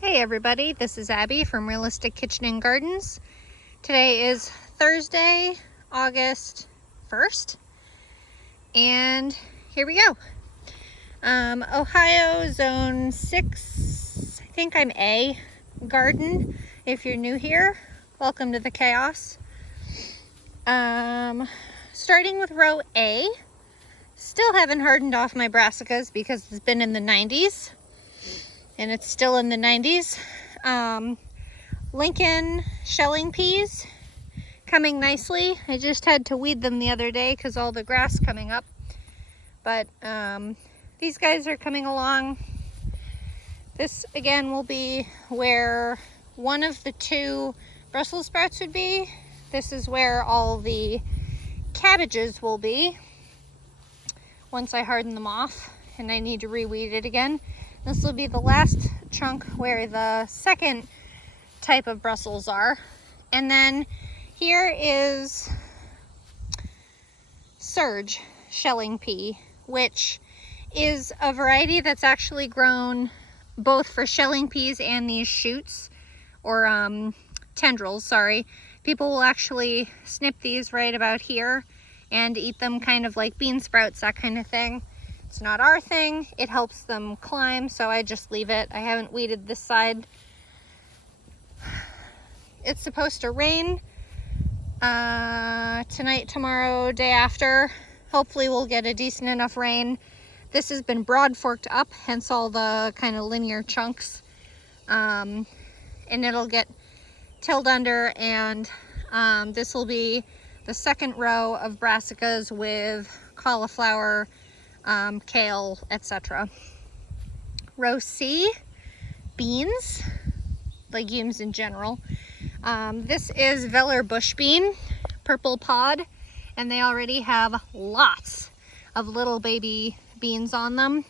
Hey everybody, this is Abby from Realistic Kitchen and Gardens. Today is Thursday, August 1st, and here we go. Ohio Zone 6, I think I'm A garden. If you're new here, welcome to the chaos. Starting with row A, still haven't hardened off my brassicas because it's been in the 90s. And it's still in the 90s. Lincoln shelling peas coming nicely. I just had to weed them the other day because all the grass coming up. But these guys are coming along. This again will be where one of the two Brussels sprouts would be. This is where all the cabbages will be once I harden them off and I need to reweed it again. This will be the last chunk where the second type of Brussels are. And then here is Surge shelling pea, which is a variety that's actually grown both for shelling peas and these shoots, or tendrils, sorry. People will actually snip these right about here and eat them kind of like bean sprouts, that kind of thing. It's not our thing. It helps them climb, so I just leave it. I haven't weeded this side. It's supposed to rain tonight, tomorrow, day after. Hopefully we'll get a decent enough rain. This has been broad forked up, hence all the kind of linear chunks. And it'll get tilled under, and this will be the second row of brassicas with cauliflower, kale, etc. Row C, beans, legumes in general. This is Veller bush bean, purple pod, and they already have lots of little baby beans on them.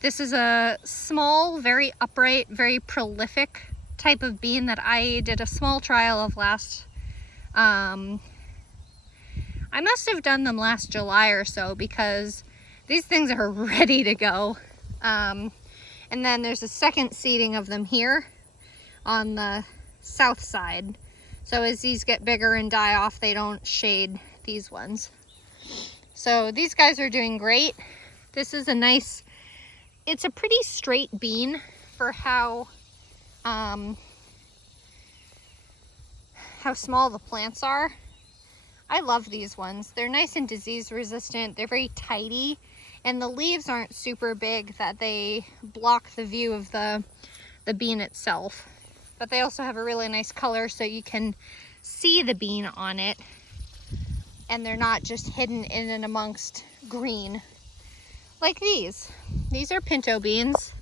This is a small, very upright, very prolific type of bean that I did a small trial of last I must have done them last July or so, because these things are ready to go. And then there's a second seeding of them here on the south side. So as these get bigger and die off, they don't shade these ones. So these guys are doing great. This is a nice, it's a pretty straight bean for how small the plants are. I love these ones. They're nice and disease resistant. They're very tidy, and the leaves aren't super big that they block the view of the bean itself. But they also have a really nice color, so you can see the bean on it, and they're not just hidden in and amongst green like these. These are pinto beans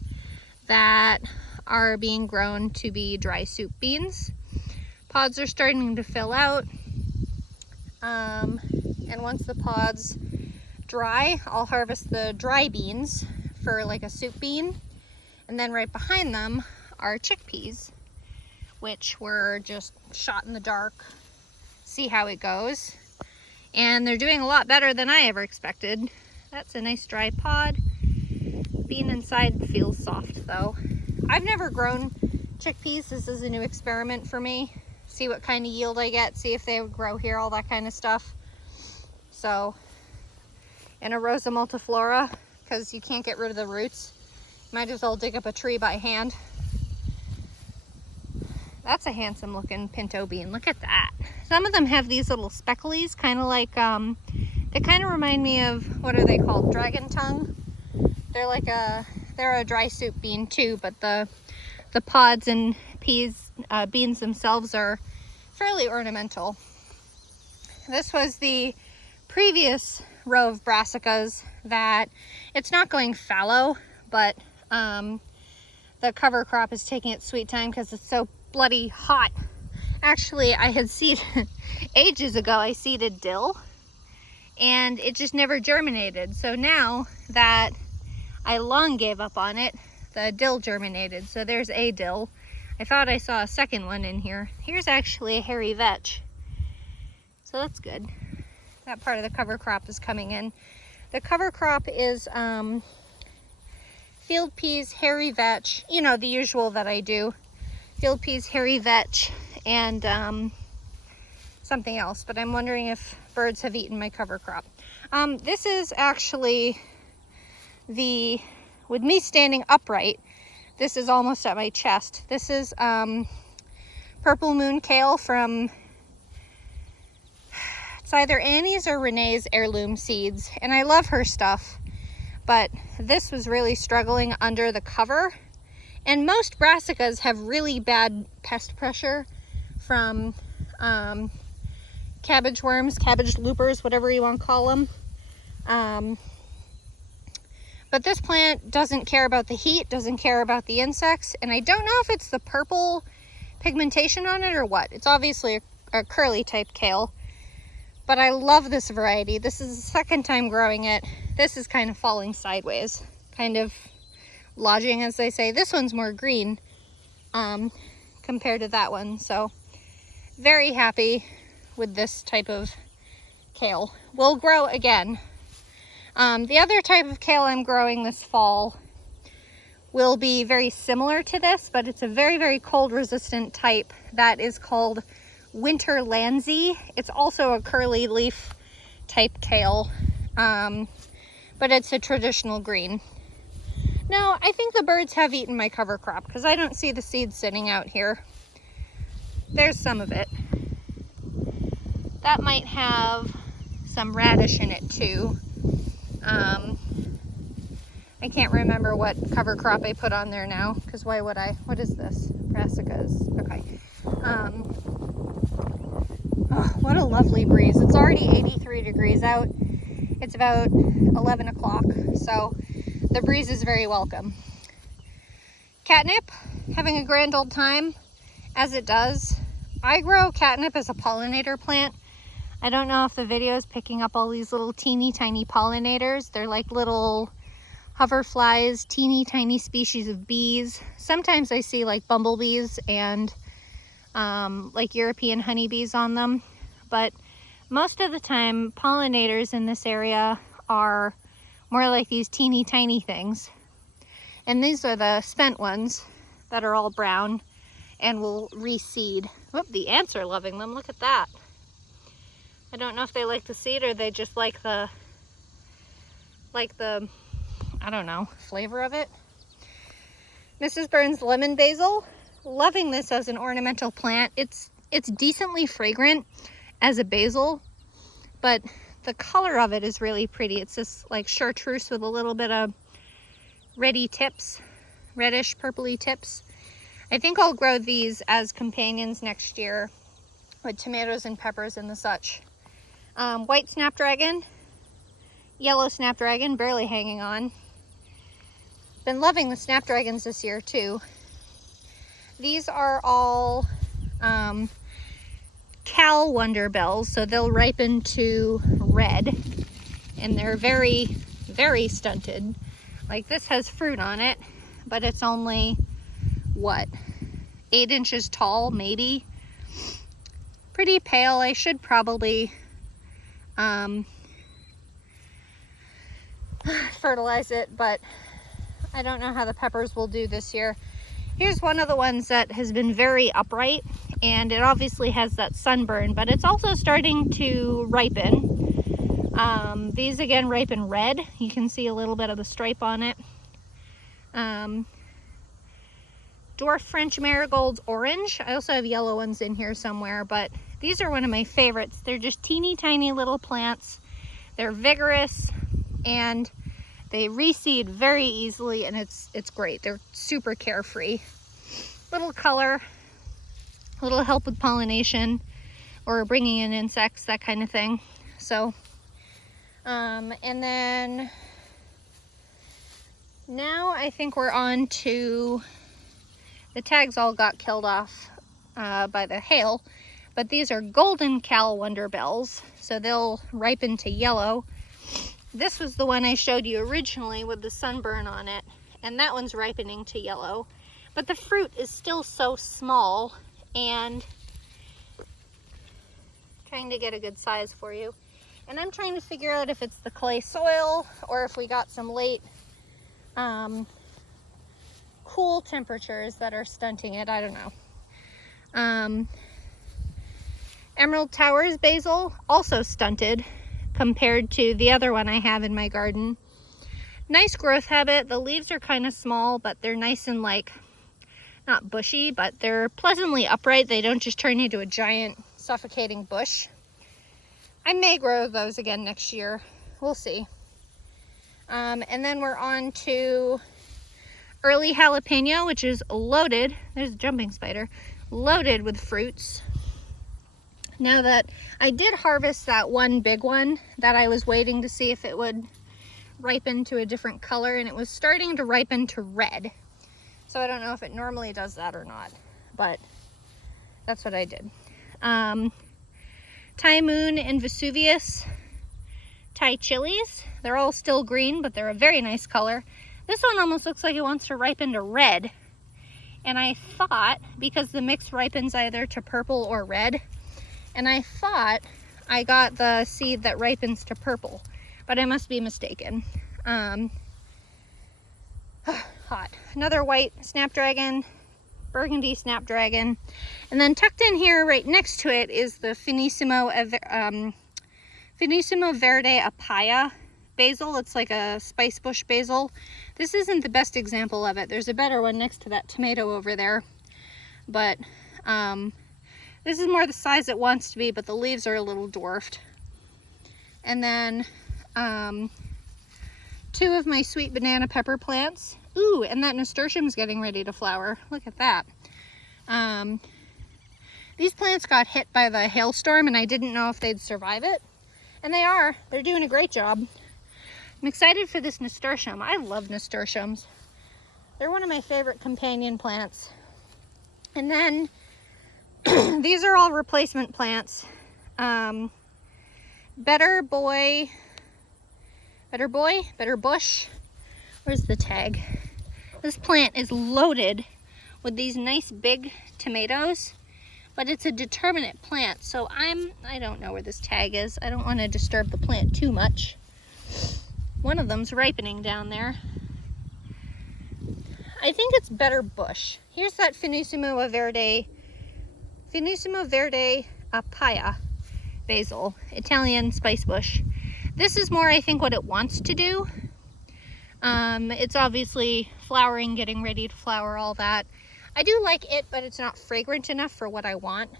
that are being grown to be dry soup beans. Pods are starting to fill out. And once the pods dry, I'll harvest the dry beans for like a soup bean. And then right behind them are chickpeas, which were just shot in the dark. See how it goes. And they're doing a lot better than I ever expected. That's a nice dry pod. Bean inside feels soft though. I've never grown chickpeas. This is a new experiment for me. See what kind of yield I get, see if they would grow here, all that kind of stuff. So, and a Rosa multiflora, because you can't get rid of the roots. Might as well dig up a tree by hand. That's a handsome looking pinto bean. Look at that. Some of them have these little specklies, kind of like, they kind of remind me of, what are they called? Dragon tongue. They're like they're a dry soup bean too, but the pods and beans themselves are fairly ornamental. This was the previous row of brassicas that it's not going fallow, but the cover crop is taking its sweet time because it's so bloody hot. Actually, I had seeded ages ago, I seeded dill and it just never germinated. So now that I long gave up on it, the dill germinated. So there's a dill. I thought I saw a second one in here. Here's actually a hairy vetch. So that's good. That part of the cover crop is coming in. The cover crop is field peas, hairy vetch, you know, the usual that I do. Field peas, hairy vetch, and something else, but I'm wondering if birds have eaten my cover crop. This is actually with me standing upright, this is almost at my chest. This is Purple Moon Kale from, it's either Annie's or Renee's Heirloom Seeds, and I love her stuff, but this was really struggling under the cover. And most brassicas have really bad pest pressure from cabbage worms, cabbage loopers, whatever you want to call them. But this plant doesn't care about the heat, doesn't care about the insects, and I don't know if it's the purple pigmentation on it or what. It's obviously a curly type kale, but I love this variety. This is the second time growing it. This is kind of falling sideways, kind of lodging, as they say. This one's more green compared to that one, so very happy with this type of kale. Will grow again. The other type of kale I'm growing this fall will be very similar to this, but it's a very, very cold resistant type that is called Winter Landsea. It's also a curly leaf type kale, but it's a traditional green. No, I think the birds have eaten my cover crop because I don't see the seeds sitting out here. There's some of it. That might have some radish in it too. I can't remember what cover crop I put on there now, because why would I? What is this? Brassicas. Okay. Oh, what a lovely breeze. It's already 83 degrees out. It's about 11 o'clock, so the breeze is very welcome. Catnip, having a grand old time, as it does. I grow catnip as a pollinator plant. I don't know if the video is picking up all these little teeny tiny pollinators. They're like little hoverflies, teeny tiny species of bees. Sometimes I see like bumblebees and like European honeybees on them. But most of the time, pollinators in this area are more like these teeny tiny things. And these are the spent ones that are all brown and will reseed. Whoop, the ants are loving them. Look at that. I don't know if they like the seed or they just like the, I don't know, flavor of it. Mrs. Burns lemon basil, loving this as an ornamental plant. It's decently fragrant as a basil, but the color of it is really pretty. It's just like chartreuse with a little bit of reddish purpley tips. I think I'll grow these as companions next year with tomatoes and peppers and the such. White snapdragon, yellow snapdragon, barely hanging on. Been loving the snapdragons this year too. These are all Cal Wonder Bells, so they'll ripen to red, and they're very, very stunted. Like this has fruit on it, but it's only, what, 8 inches tall, maybe. Pretty pale. I should probably fertilize it, but I don't know how the peppers will do this year. Here's one of the ones that has been very upright, and it obviously has that sunburn, but it's also starting to ripen. These again ripen red. You can see a little bit of the stripe on it. Dwarf French marigolds orange. I also have yellow ones in here somewhere, but these are one of my favorites. They're just teeny tiny little plants. They're vigorous and they reseed very easily, and it's great. They're super carefree. Little color, little help with pollination or bringing in insects, that kind of thing. So, and then now I think we're on to, the tags all got killed off by the hail, but these are golden Cal Wonder Bells, so they'll ripen to yellow. This was the one I showed you originally with the sunburn on it, and that one's ripening to yellow, but the fruit is still so small, and trying to get a good size for you. And I'm trying to figure out if it's the clay soil or if we got some late cool temperatures that are stunting it. I don't know. Emerald Towers basil, also stunted compared to the other one I have in my garden. Nice growth habit. The leaves are kind of small, but they're nice and like, not bushy, but they're pleasantly upright. They don't just turn into a giant suffocating bush. I may grow those again next year. We'll see. And then we're on to early jalapeno, which is loaded. There's a jumping spider. Loaded with fruits. Now that I did harvest that one big one that I was waiting to see if it would ripen to a different color, and it was starting to ripen to red. So I don't know if it normally does that or not, but that's what I did. Thai Moon and Vesuvius Thai chilies. They're all still green, but they're a very nice color. This one almost looks like it wants to ripen to red. And I thought, because the mix ripens either to purple or red, and I thought I got the seed that ripens to purple, but I must be mistaken. Hot. Another white snapdragon, burgundy snapdragon. And then tucked in here right next to it is the Finissimo Verde Apaya basil. It's like a spice bush basil. This isn't the best example of it. There's a better one next to that tomato over there. But this is more the size it wants to be, but the leaves are a little dwarfed. And then 2 of my sweet banana pepper plants. Ooh, and that nasturtium's getting ready to flower. Look at that. These plants got hit by the hailstorm, and I didn't know if they'd survive it. And they are. They're doing a great job. I'm excited for this nasturtium. I love nasturtiums. They're one of my favorite companion plants. And then these are all replacement plants. Better Bush. Where's the tag? This plant is loaded with these nice big tomatoes, but it's a determinate plant, so I don't know where this tag is. I don't want to disturb the plant too much. One of them's ripening down there. I think it's Better Bush. Here's that Finissimo Verde Apaya basil, Italian spice bush. This is more, I think, what it wants to do. It's obviously flowering, getting ready to flower, all that. I do like it, but it's not fragrant enough for what I want,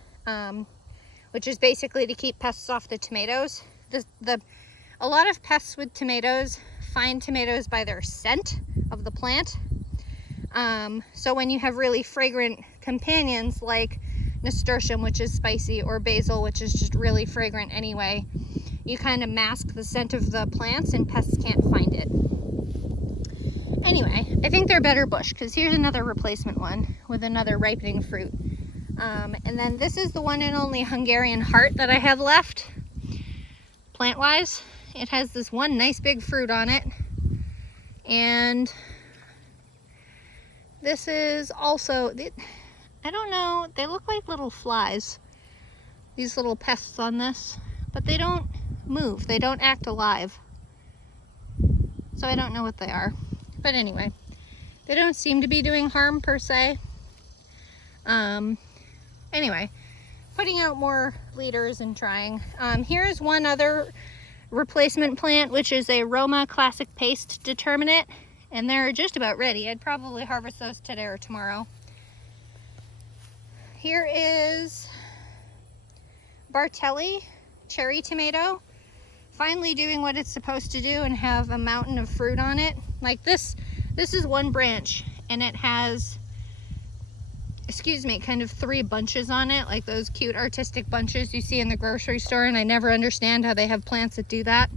which is basically to keep pests off the tomatoes. A lot of pests with tomatoes find tomatoes by their scent of the plant. So when you have really fragrant companions like nasturtium, which is spicy, or basil, which is just really fragrant anyway, you kind of mask the scent of the plants and pests can't find it. Anyway, I think they're Better Bush, because here's another replacement one with another ripening fruit. And then this is the one and only Hungarian heart that I have left, plant-wise. It has this one nice big fruit on it. And this is also, I don't know, they look like little flies, these little pests on this, but they don't move, they don't act alive. So I don't know what they are. But anyway, they don't seem to be doing harm per se. Anyway, putting out more leaders and trying. Here's one other replacement plant, which is a Roma Classic Paste Determinate, and they're just about ready. I'd probably harvest those today or tomorrow. Here is Bartelli cherry tomato, finally doing what it's supposed to do and have a mountain of fruit on it. Like this is one branch, and it has, kind of 3 bunches on it, like those cute artistic bunches you see in the grocery store, and I never understand how they have plants that do that.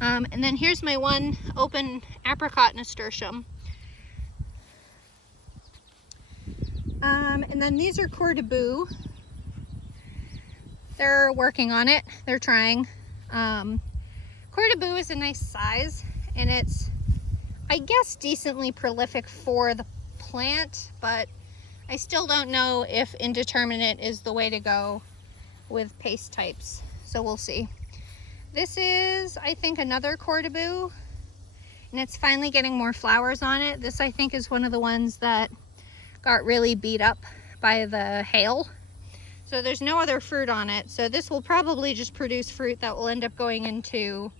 And then here's my one open apricot nasturtium. And then these are Cordobu. They're working on it. They're trying. Cordobu is a nice size, and it's, I guess, decently prolific for the plant, but I still don't know if indeterminate is the way to go with paste types. So we'll see. This is, I think, another Cordobu. and it's finally getting more flowers on it. This, I think, is one of the ones that got really beat up by the hail. So there's no other fruit on it. So this will probably just produce fruit that will end up going into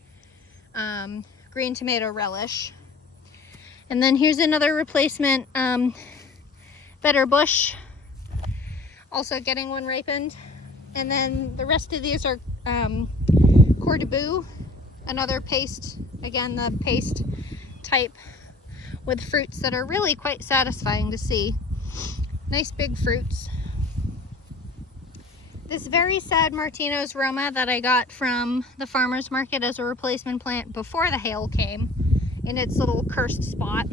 green tomato relish. And then here's another replacement better bush, also getting one ripened. And then the rest of these are cordabou, another paste, again the paste type with fruits that are really quite satisfying to see. Nice big fruits. This very sad Martino's Roma that I got from the farmer's market as a replacement plant before the hail came, in its little cursed spot.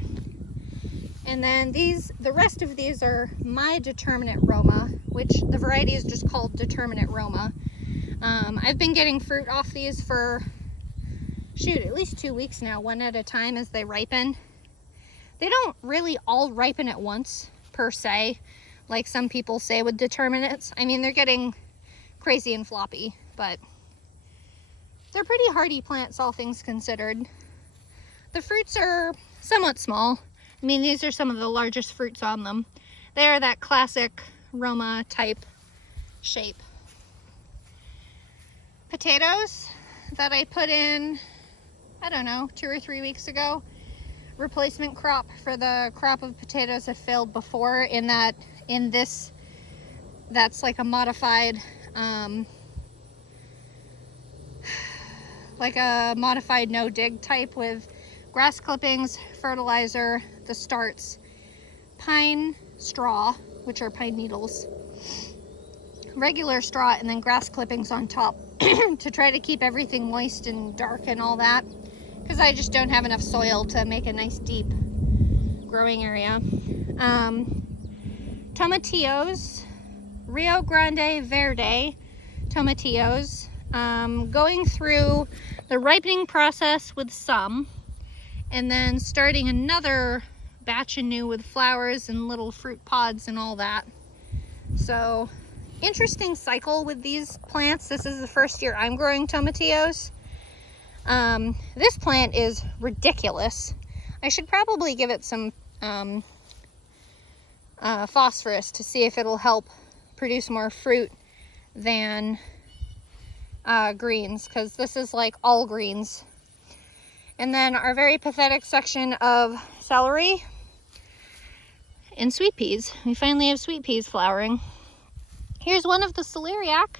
And then the rest of these are my determinate Roma, which the variety is just called determinate Roma. I've been getting fruit off these for, shoot, at least 2 weeks now, one at a time as they ripen. They don't really all ripen at once, per se, like some people say with determinates. I mean, they're getting crazy and floppy, but they're pretty hardy plants, all things considered. The fruits are somewhat small. I mean, these are some of the largest fruits on them. They are that classic Roma type shape. Potatoes that I put in, I don't know, 2 or 3 weeks ago. Replacement crop for the crop of potatoes I failed before, in this, that's like a modified, no dig type with grass clippings, fertilizer, the starts, pine straw, which are pine needles, regular straw, and then grass clippings on top to try to keep everything moist and dark and all that, because I just don't have enough soil to make a nice deep growing area. Tomatillos, Rio Grande Verde tomatillos, going through the ripening process with some, and then starting another batch anew with flowers and little fruit pods and all that. So interesting cycle with these plants. This is the first year I'm growing tomatillos. This plant is ridiculous. I should probably give it some phosphorus to see if it'll help produce more fruit than greens, because this is like all greens. And then our very pathetic section of celery and sweet peas. We finally have sweet peas flowering. Here's one of the celeriac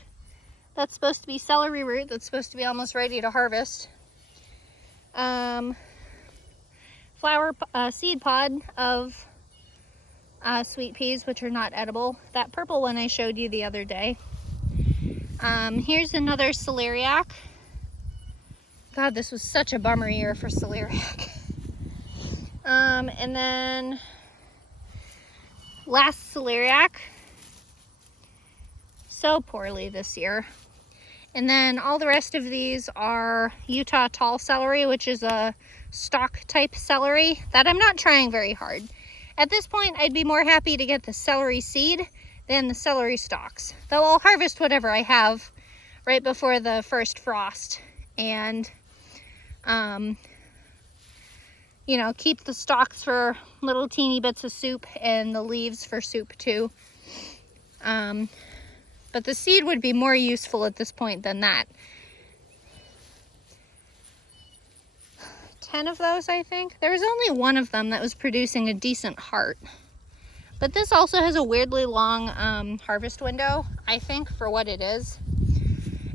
that's supposed to be celery root, that's supposed to be almost ready to harvest. Seed pod of sweet peas, which are not edible. That purple one I showed you the other day. Here's another celeriac. God, this was such a bummer year for celeriac. And then last celeriac. So poorly this year. And then all the rest of these are Utah tall celery, which is a stalk type celery that I'm not trying very hard. At this point, I'd be more happy to get the celery seed than the celery stalks. Though I'll harvest whatever I have right before the first frost. And, you know, keep the stalks for little teeny bits of soup and the leaves for soup too. But the seed would be more useful at this point than that. 10 of those, I think. There was only one of them that was producing a decent heart. But this also has a weirdly long harvest window, I think, for what it is.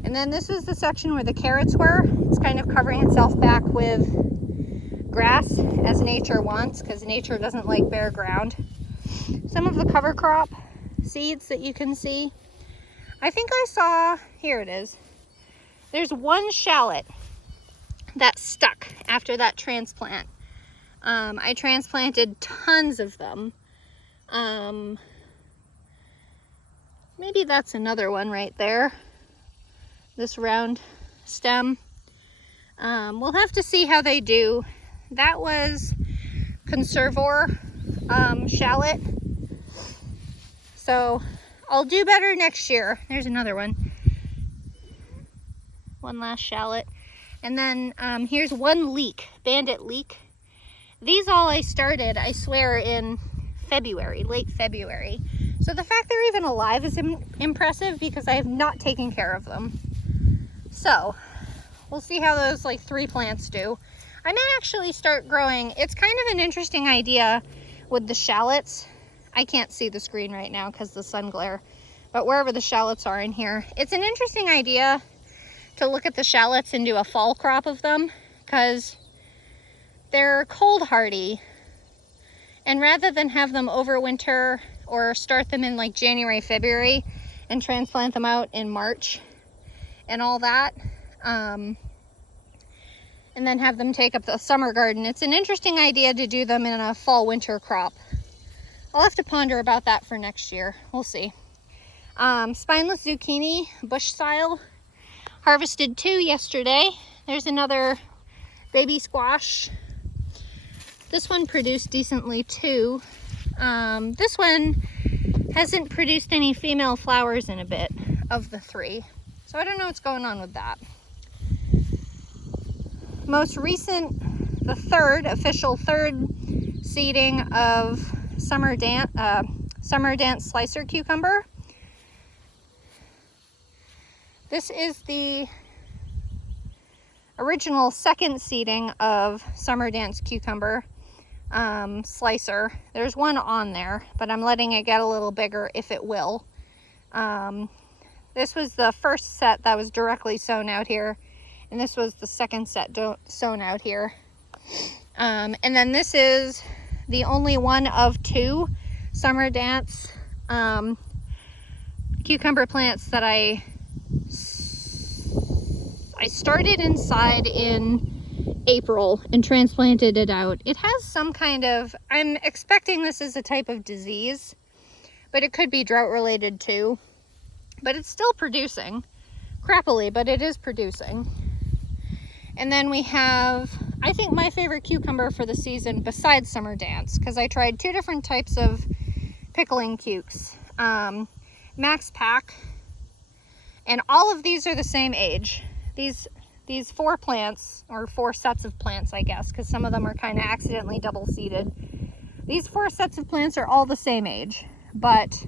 And then this is the section where the carrots were. It's kind of covering itself back with grass, as nature wants, because nature doesn't like bare ground. Some of the cover crop seeds that you can see. I think I saw, here it is. There's one shallot that stuck after that transplant. I transplanted tons of them. Maybe that's another one right there. This round stem. We'll have to see how they do. That was conservor shallot. So I'll do better next year. There's another one. One last shallot. And then here's one leek, bandit leek, These all I started, I swear, in February, late February. So the fact they're even alive is impressive because I have not taken care of them. So we'll see how those like 3 plants do. I may actually start growing. It's kind of an interesting idea with the shallots. I can't see the screen right now because the sun glare, but wherever the shallots are in here, it's an interesting idea to look at the shallots and do a fall crop of them because they're cold hardy. And rather than have them overwinter or start them in like January, February and transplant them out in March and all that, and then have them take up the summer garden, it's an interesting idea to do them in a fall winter crop. I'll have to ponder about that for next year. We'll see. Spineless zucchini, bush style. Harvested 2 yesterday. There's another baby squash. This one produced decently too. This one hasn't produced any female flowers in a bit of the 3. So I don't know what's going on with that. Most recent, the official third seeding of Summer Dance slicer cucumber. This is the original second seeding of Summer Dance cucumber slicer. There's one on there, but I'm letting it get a little bigger if it will. This was the first set that was directly sown out here, and this was the second set sown out here. And then this is the only one of 2 Summer Dance cucumber plants that I started inside in April and transplanted it out. It has some kind of, I'm expecting this is a type of disease, but it could be drought related too. But it's still producing, crappily, but it is producing. And then we have, I think my favorite cucumber for the season besides Summer Dance, because I tried 2 different types of pickling cukes. Max Pack, and all of these are the same age. These 4 plants, or 4 sets of plants, I guess, because some of them are kind of accidentally double seeded. These 4 sets of plants are all the same age, but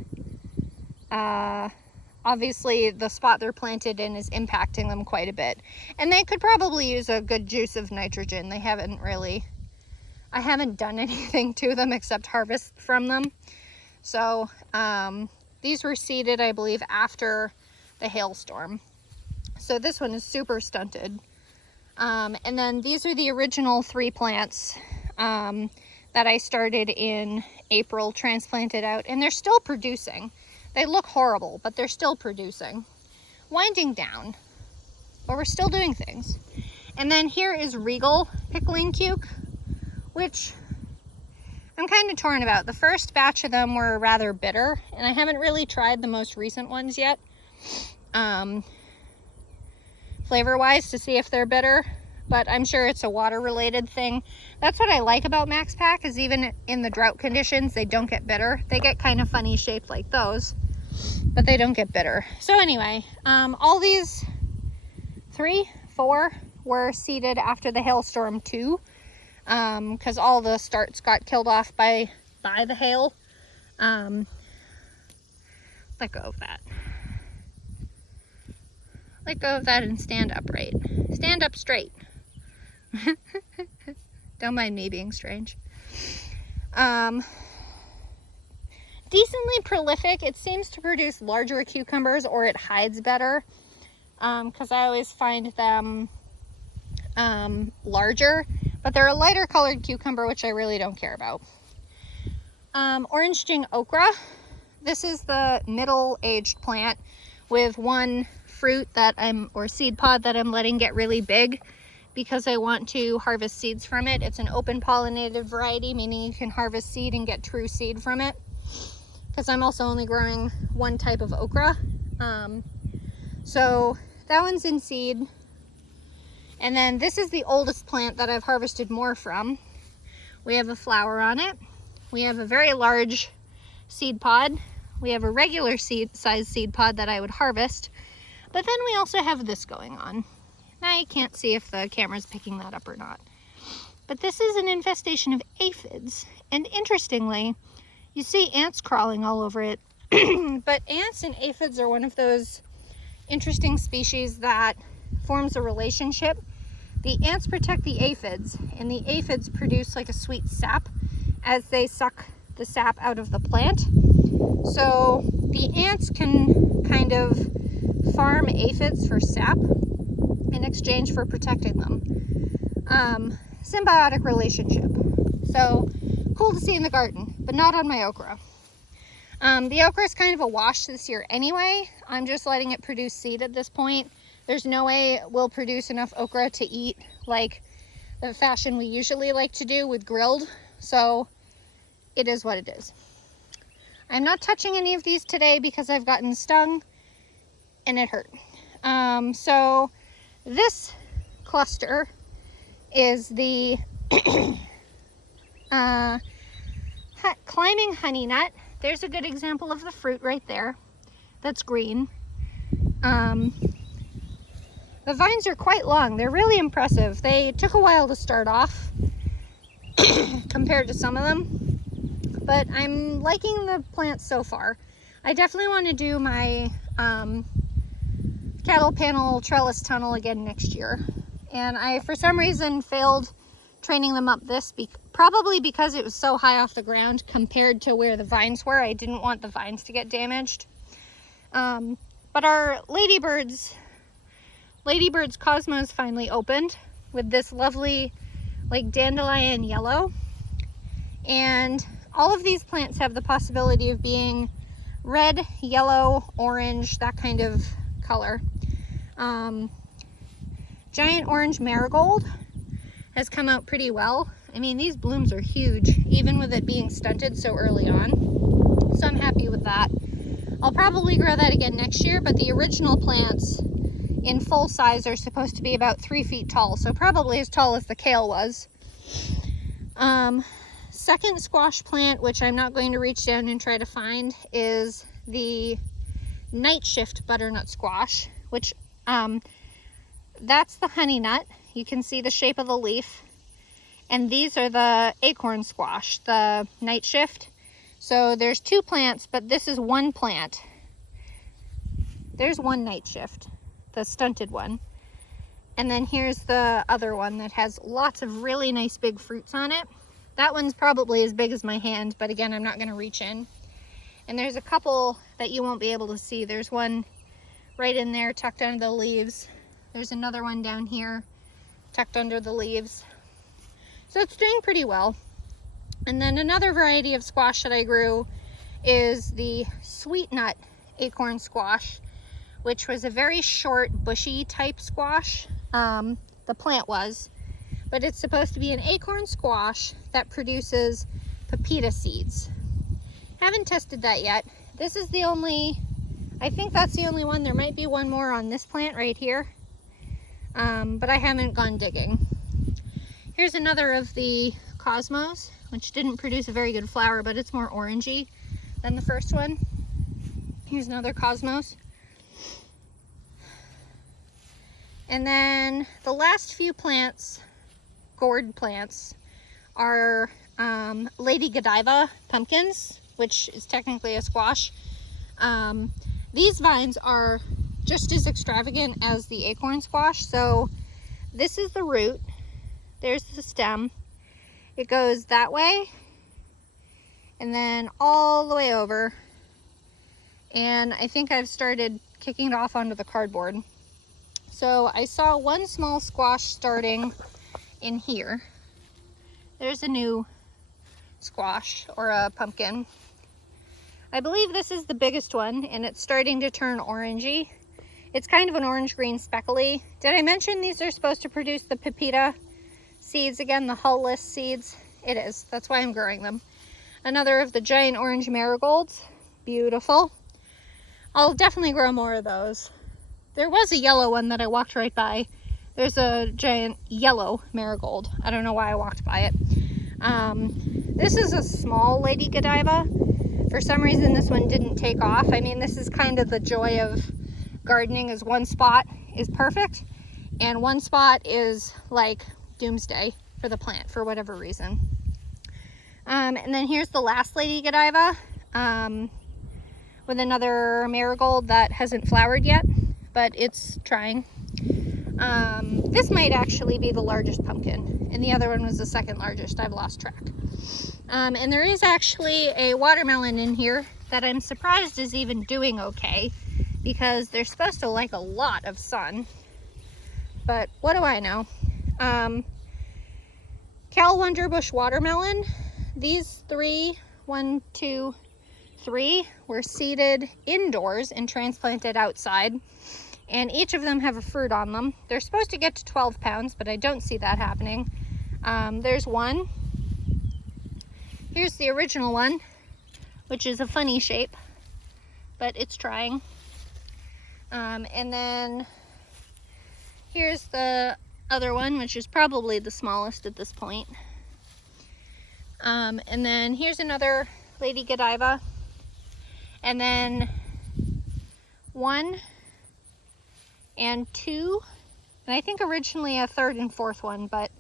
obviously the spot they're planted in is impacting them quite a bit. And they could probably use a good juice of nitrogen. I haven't done anything to them except harvest from them. So these were seeded, I believe, after the hailstorm. So this one is super stunted. And then these are the original 3 plants that I started in April, transplanted out, and they're still producing. They look horrible, but they're still producing. Winding down, but we're still doing things. And then here is Regal pickling cuke, which I'm kind of torn about. The first batch of them were rather bitter, and I haven't really tried the most recent ones yet, flavor-wise, to see if they're bitter, but I'm sure it's a water-related thing. That's what I like about Max Pack, is even in the drought conditions, they don't get bitter. They get kind of funny shaped like those, but they don't get bitter. So anyway, all these 3, 4 were seeded after the hailstorm too, because all the starts got killed off by the hail. Let go of that. Let go of that and stand upright. Stand up straight. Don't mind me being strange. Decently prolific. It seems to produce larger cucumbers, or it hides better, because I always find them larger, but they're a lighter colored cucumber, which I really don't care about. Orange string okra. This is the middle-aged plant with one fruit or seed pod that I'm letting get really big because I want to harvest seeds from it. It's an open pollinated variety, meaning you can harvest seed and get true seed from it, because I'm also only growing one type of okra. So that one's in seed. And then this is the oldest plant that I've harvested more from. We have a flower on it. We have a very large seed pod. We have a regular size seed pod that I would harvest. But then we also have this going on. Now you can't see if the camera's picking that up or not. But this is an infestation of aphids. And interestingly, you see ants crawling all over it. But ants and aphids are one of those interesting species that forms a relationship. The ants protect the aphids, and the aphids produce like a sweet sap as they suck the sap out of the plant. So the ants can kind of farm aphids for sap in exchange for protecting them. Symbiotic relationship. So cool to see in the garden, but not on my okra. The okra is kind of a wash this year anyway. I'm just letting it produce seed at this point. There's no way we'll produce enough okra to eat like the fashion we usually like to do with grilled. So it is what it is. I'm not touching any of these today because I've gotten stung and it hurt. So this cluster is the climbing honey nut. There's a good example of the fruit right there. That's green. The vines are quite long. They're really impressive. They took a while to start off compared to some of them, but I'm liking the plants so far. I definitely want to do my cattle panel trellis tunnel again next year. And I, for some reason, failed training them up probably because it was so high off the ground compared to where the vines were. I didn't want the vines to get damaged. But our ladybirds cosmos finally opened with this lovely like dandelion yellow. And all of these plants have the possibility of being red, yellow, orange, that kind of color. Giant orange marigold has come out pretty well. I mean, these blooms are huge, even with it being stunted so early on. So I'm happy with that. I'll probably grow that again next year, but the original plants in full size are supposed to be about 3 feet tall, so probably as tall as the kale was. Second squash plant, which I'm not going to reach down and try to find, is the night shift butternut squash, which that's the honey nut. You can see the shape of the leaf. And these are the acorn squash, the night shift. So there's 2 plants, but this is one plant. There's one night shift, the stunted one. And then here's the other one that has lots of really nice big fruits on it. That one's probably as big as my hand, but again, I'm not going to reach in. And there's a couple that you won't be able to see. There's one right in there tucked under the leaves. There's another one down here tucked under the leaves. So it's doing pretty well. And then another variety of squash that I grew is the sweet nut acorn squash, which was a very short, bushy type squash. The plant was, but it's supposed to be an acorn squash that produces pepita seeds. Haven't tested that yet. This is the only, I think that's the only one. There might be one more on this plant right here, but I haven't gone digging. Here's another of the cosmos, which didn't produce a very good flower, but it's more orangey than the first one. Here's another cosmos. And then the last few plants, gourd plants, are Lady Godiva pumpkins, which is technically a squash. These vines are just as extravagant as the acorn squash. So this is the root. There's the stem. It goes that way and then all the way over. And I think I've started kicking it off onto the cardboard. So I saw one small squash starting in here. There's a new squash or a pumpkin. I believe this is the biggest one, and it's starting to turn orangey. It's kind of an orange-green speckly. Did I mention these are supposed to produce the pepita seeds again, the hull-less seeds? It is. That's why I'm growing them. Another of the giant orange marigolds. Beautiful. I'll definitely grow more of those. There was a yellow one that I walked right by. There's a giant yellow marigold. I don't know why I walked by it. This is a small Lady Godiva. For some reason, this one didn't take off. I mean, this is kind of the joy of gardening, is one spot is perfect and one spot is like doomsday. for the plant for whatever reason. And then here's the last Lady Godiva with another marigold that hasn't flowered yet, but it's trying. This might actually be the largest pumpkin, and the other one was the second largest. I've lost track. And there is actually a watermelon in here that I'm surprised is even doing okay, because they're supposed to like a lot of sun, but what do I know? Kale Wonderbush watermelon, these three, 1, 2, 3, were seeded indoors and transplanted outside, and each of them have a fruit on them. They're supposed to get to 12 pounds, but I don't see that happening. There's one. Here's the original one, which is a funny shape, but it's trying. And then here's the other one, which is probably the smallest at this point. And then here's another Lady Godiva. And then 1 and 2, and I think originally a third and fourth one, but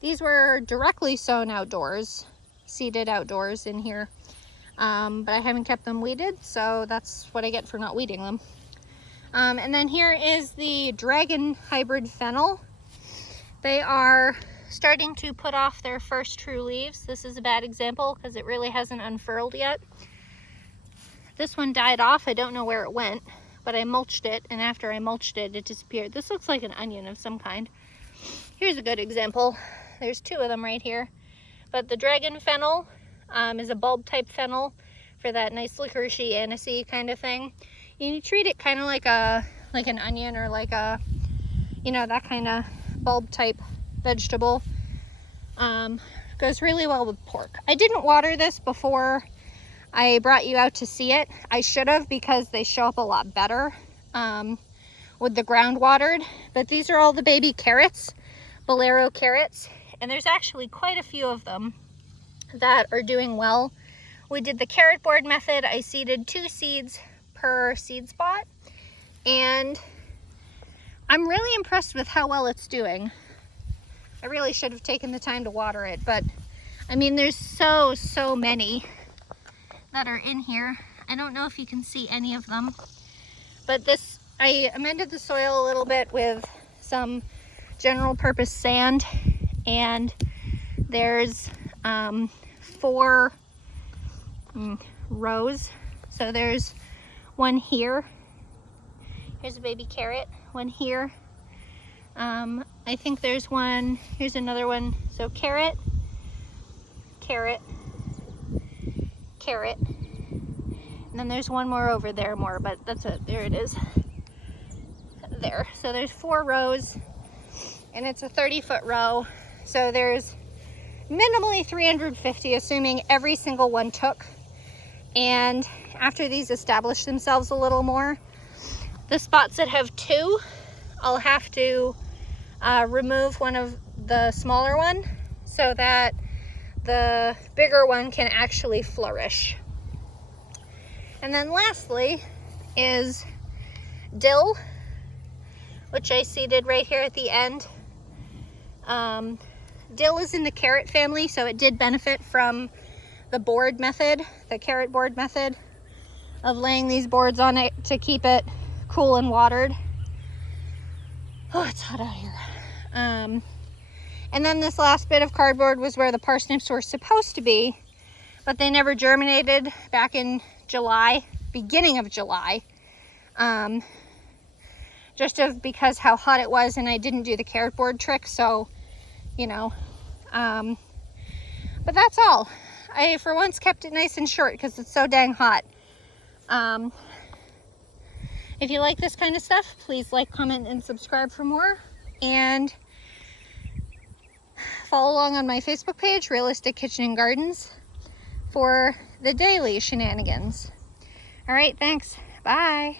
these were directly sown outdoors, seeded outdoors in here, but I haven't kept them weeded, so that's what I get for not weeding them. And then here is the dragon hybrid fennel. They are starting to put off their first true leaves. This is a bad example because it really hasn't unfurled yet. This one died off. I don't know where it went, but I mulched it, and after I mulched it, it disappeared. This looks like an onion of some kind. Here's a good example. There's 2 of them right here. But the dragon fennel is a bulb type fennel for that nice licoricey, anisey kind of thing. You treat it kind of like an onion, or like a, you know, that kind of bulb type vegetable. Goes really well with pork. I didn't water this before I brought you out to see it. I should have, because they show up a lot better with the ground watered. But these are all the baby carrots, bolero carrots, and there's actually quite a few of them that are doing well. We did the carrot board method. I seeded 2 seeds per seed spot, and I'm really impressed with how well it's doing. I really should have taken the time to water it, but I mean, there's so many that are in here. I don't know if you can see any of them, but this, I amended the soil a little bit with some general purpose sand, and there's 4 rows. So there's one here. Here's a baby carrot. One here. I think there's one. Here's another one. So carrot, carrot, carrot. And then there's one more over there more, but that's it. There it is. There. So there's 4 rows, and it's a 30-foot row. So there's minimally 350, assuming every single one took. And after these establish themselves a little more, the spots that have 2, I'll have to remove one of the smaller one so that the bigger one can actually flourish. And then lastly is dill, which I seeded right here at the end. Dill is in the carrot family, so it did benefit from the board method, the carrot board method of laying these boards on it to keep it cool and watered. Oh, it's hot out here. And then this last bit of cardboard was where the parsnips were supposed to be, but they never germinated back in July, beginning of July. Just because how hot it was, and I didn't do the carrot board trick, so, you know. But that's all. I, for once, kept it nice and short because it's so dang hot. If you like this kind of stuff, please like, comment, and subscribe for more. And follow along on my Facebook page, Realistic Kitchen and Gardens, for the daily shenanigans. All right, thanks. Bye.